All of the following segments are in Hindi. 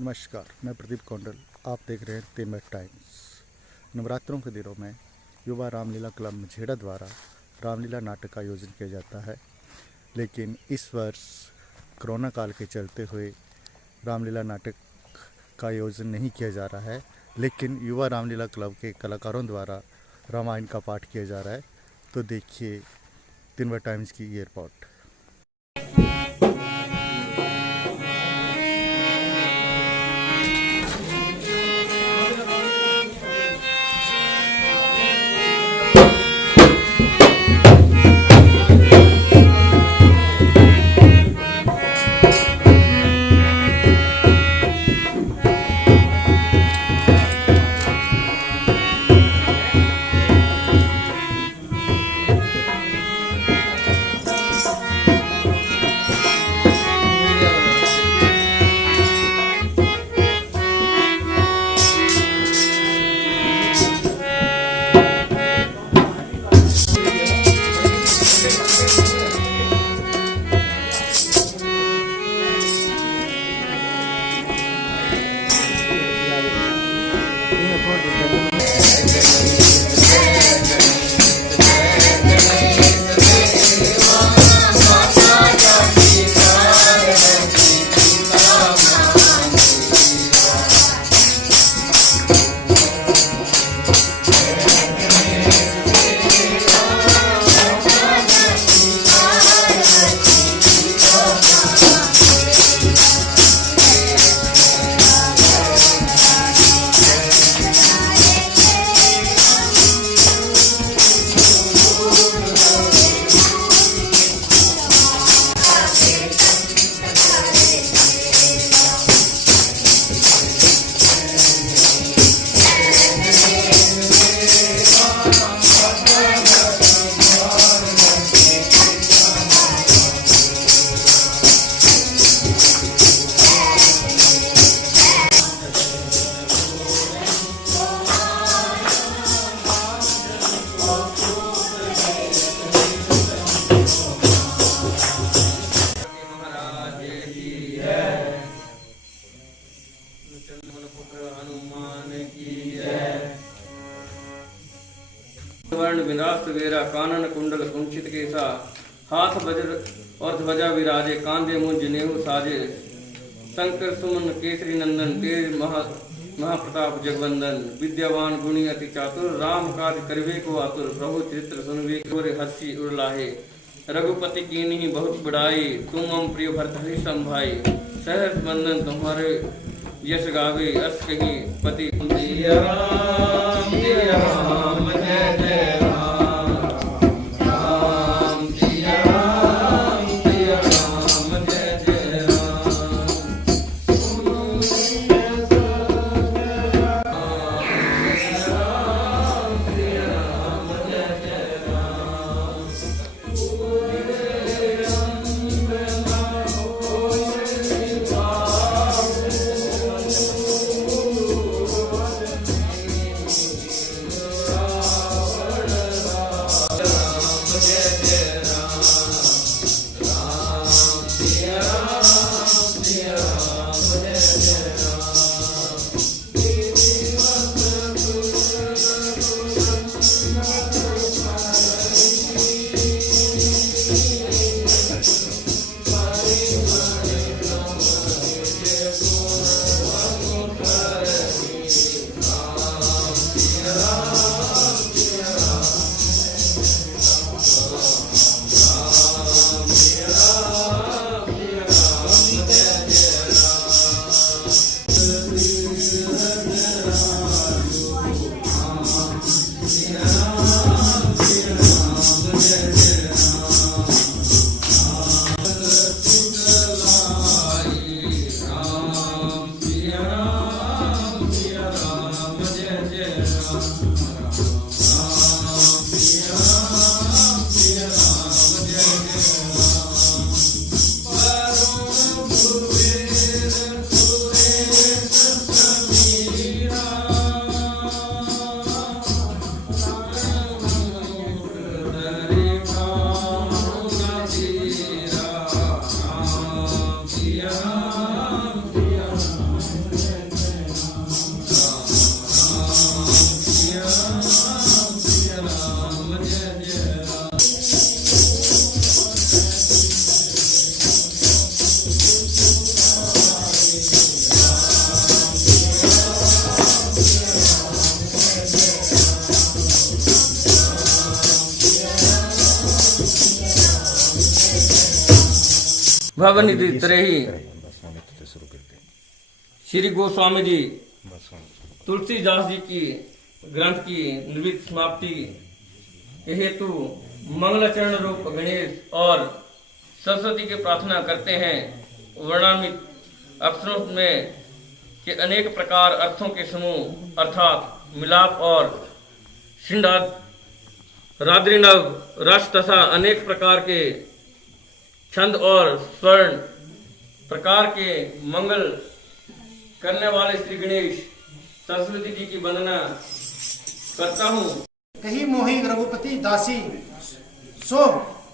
नमस्कार, मैं प्रदीप कौंडल। आप देख रहे हैं तीनमठ टाइम्स। नवरात्रों के दिनों में युवा रामलीला क्लब मझेड़ा द्वारा रामलीला नाटक का आयोजन किया जाता है, लेकिन इस वर्ष कोरोना काल के चलते हुए रामलीला नाटक का आयोजन नहीं किया जा रहा है, लेकिन युवा रामलीला क्लब के कलाकारों द्वारा रामायण का पाठ किया जा रहा है। तो देखिए तीनमठ टाइम्स की ये रिपोर्ट। वर्ण विराट सवेरा कानन कुंडल कुंचित केसा हाथ वज्र और ध्वजा विराजे कांधे मुंज नेहु साजे शंकर सुमन केसरी नंदन तेज महाप्रताप जगवंदन विद्यावान गुणी अति चातुर राम काज करवे को आतुर प्रभु चित्र सुनवे गोरे हर्षि उड़लाहे रघुपति कीन्ही बहुत बड़ाई तुम हम प्रिय भरतहि संभाई सहस बंदन तुम्हारे यश गावे अस कहीं पति राम जय जय भवनिधि त्रयी श्री गोस्वामी जी तुलसीदास जी की ग्रंथ की निर्वित समाप्ति के हेतु मंगलाचरण रूप गणेश और सरस्वती की प्रार्थना करते हैं। वर्णामित अक्षरों में के अनेक प्रकार अर्थों के समूह अर्थात मिलाप और श्रृंगार राद्रिनव रस तथा अनेक प्रकार के छंद और स्वर्ण प्रकार के मंगल करने वाले श्री गणेश सरस्वती जी की वंदना करता हूँ। कही मोहि रघुपति दासी सो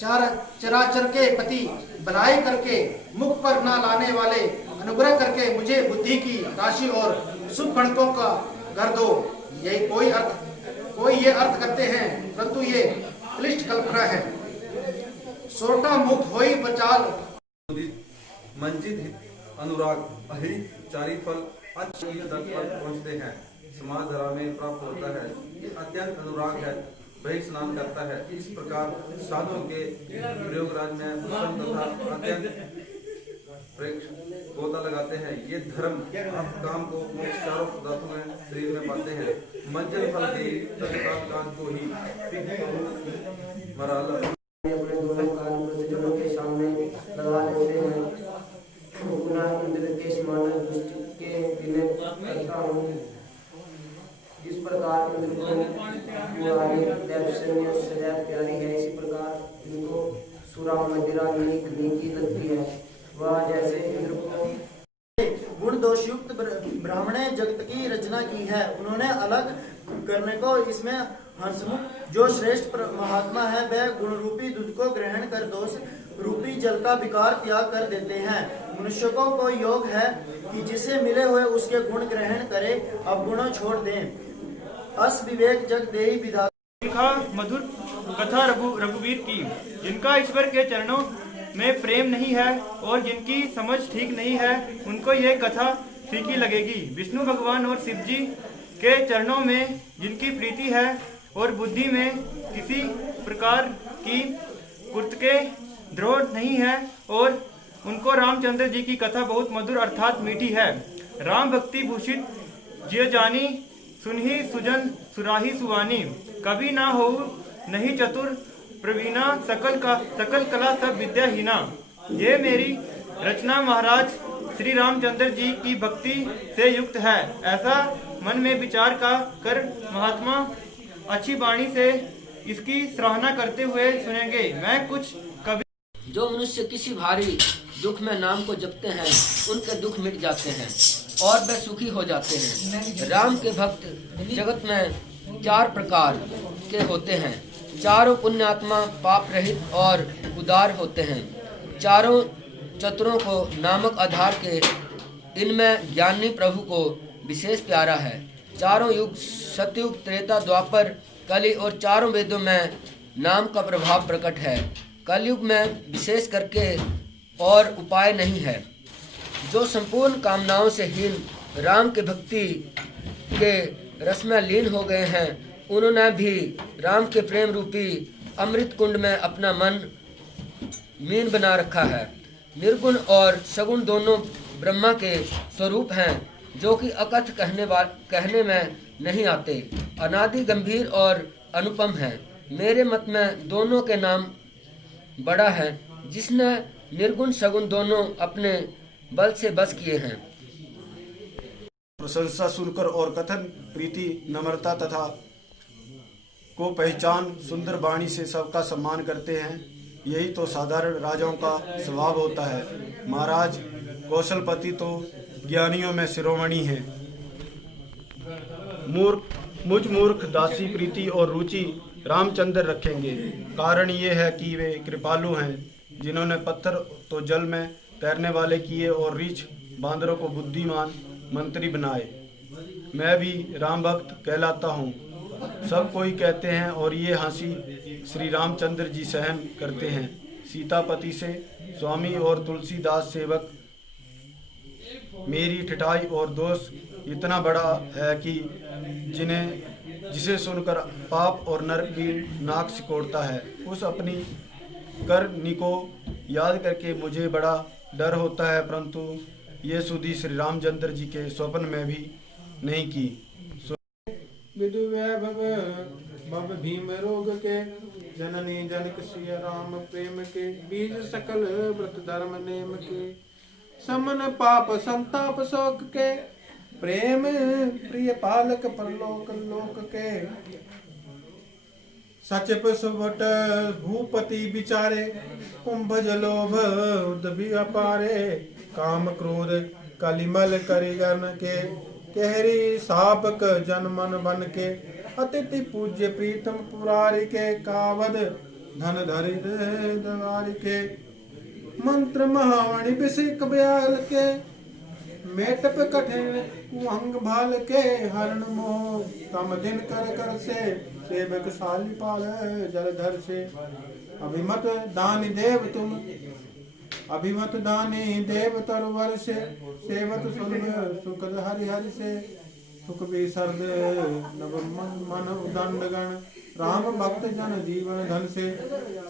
चराचर के पति बनाए करके मुख पर ना लाने वाले अनुग्रह करके मुझे बुद्धि की राशि और शुभ गणकों का घर दो। यही कोई ये अर्थ करते हैं परंतु ये क्लिष्ट कल्पना है। सोटा मुख होई बचाल मंजित हित अनुराग अहित चारि फल अच्छी तक पर पहुँचते हैं। समाज धरा में प्राप्त होता है। ये अत्यंत अनुराग है, वही स्नान करता है। इस प्रकार साधुओं के प्रयोगराज में उत्तम तथा अत्यंत गोता लगाते हैं। ये धर्म अर्थ काम को मोक्ष चारों पदार्थों में शरीर में पाते हैं। मंजन फल की तत्काल काज को ही मराला अपने दोनों कान जनों के सामने लगा लेते हैं। गुनाह इंद्र के समान दृष्टि के विनय करता हूँ। जिस प्रकार इंद्र को पुरानी दैवसन्य सदैव प्यारी है, इसी प्रकार इनको सुरा मदिरा नीकी लगती है। वह जैसे इंद्र को गुण दोष युक्त ब्राह्मण ने जगत की रचना की है। उन्होंने अलग करने को इसमें हंसमुख जो श्रेष्ठ महात्मा है वह गुण रूपी दूध को ग्रहण कर दोष रूपी जल का विकार त्याग कर देते हैं। मनुष्यों को योग है कि जिसे मिले हुए उसके गुण ग्रहण करे, अब गुणों छोड़ दें। अस विवेक जग देहि विधाता मधुर कथा रघुवीर की, जिनका ईश्वर के चरणों में प्रेम नहीं है और जिनकी समझ ठीक नहीं है, उनको यह कथा फीकी लगेगी। विष्णु भगवान और शिव जी के चरणों में जिनकी प्रीति है और बुद्धि में किसी प्रकार की कुर्त के द्रोह नहीं है, और उनको रामचंद्र जी की कथा बहुत मधुर अर्थात मीठी है। राम भक्ति भूषित जिय जानी, सुनहि सुजन सुराही सुवानी। कभी ना हो नहीं चतुर प्रवीणा, सकल कला सब विद्याहीना। ये मेरी रचना महाराज श्री रामचंद्र जी की भक्ति से युक्त है। ऐसा मन में विचार कर महात्मा अच्छी वाणी से इसकी सराहना करते हुए सुनेंगे। मैं कुछ कवि। जो मनुष्य किसी भारी दुख में नाम को जपते हैं, उनके दुख मिट जाते हैं और वे सुखी हो जाते हैं। राम के भक्त जगत में 4 प्रकार के होते हैं। चारों पुण्यात्मा पाप रहित और उदार होते हैं। चारों चतुरों को नामक आधार के इनमें ज्ञानी प्रभु को विशेष प्यारा है। चारों युग सतयुग त्रेता द्वापर कलि और चारों वेदों में नाम का प्रभाव प्रकट है। कलयुग में विशेष करके और उपाय नहीं है। जो संपूर्ण कामनाओं से हीन राम के भक्ति के रस में लीन हो गए हैं, उन्होंने भी राम के प्रेम रूपी अमृत कुंड में अपना मन मीन बना रखा है। निर्गुण और सगुण दोनों ब्रह्मा के स्वरूप हैं, जो कि अकथ कहने में नहीं आते। अनादि गंभीर और अनुपम है। मेरे मत में दोनों के नाम बड़ा है, जिसने निर्गुण सगुण दोनों अपने बल से बस किए हैं। प्रशंसा सुनकर और कथन प्रीति नम्रता तथा को पहचान सुंदर वाणी से सबका सम्मान करते हैं। यही तो साधारण राजाओं का स्वभाव होता है। महाराज कौशलपति तो ज्ञानियों में शिरोमणि है। मुझ मूर्ख दासी प्रीति और रुचि रामचंद्र रखेंगे। कारण ये है कि वे कृपालु हैं, जिन्होंने पत्थर तो जल में तैरने वाले किए और रीछ बांदरों को बुद्धिमान मंत्री बनाए। मैं भी राम भक्त कहलाता हूँ, सब कोई कहते हैं, और ये हंसी श्री रामचंद्र जी सहन करते हैं। सीतापति से स्वामी और तुलसीदास सेवक मेरी ठिठाई और दोष इतना बड़ा है कि जिसे सुनकर पाप और नरक भी नाक सिकोड़ता है। उस अपनी करनी को याद करके मुझे बड़ा डर होता है, परंतु ये सुधि श्री रामचंद्र जी के स्वप्न में भी नहीं की। विदुवै भव भव भीम रोग के, जननी जनक सिया राम प्रेम के, बीज सकल व्रत धर्म नेम के, समन पाप संताप शोक के, प्रेम प्रिय पालक परलोक लोक के, सचिप सुवट भूपति विचारे, कुंभ जलोभ उद्भि अपारे, काम क्रोध कलिमल करिगन के, कहरी सापक जनमन बन के, अतिथि पूज्य प्रीतम पुरारी के, कावद धन धरि दवारी के, मंत्र महावणि बिसिक ब्याल के, मेटप कठिन कुअंग भाल के, हरण मोह तम दिन कर कर से, सेवक शाली पाल जलधर से, अभिमत दानी देव तुम, अभिमत दानी देव तरवर से, सेवत सुलभ सुख हरि हरि से, सुख भी सर्द नव मन उदंड गण, राम भक्त जन जीवन धन से।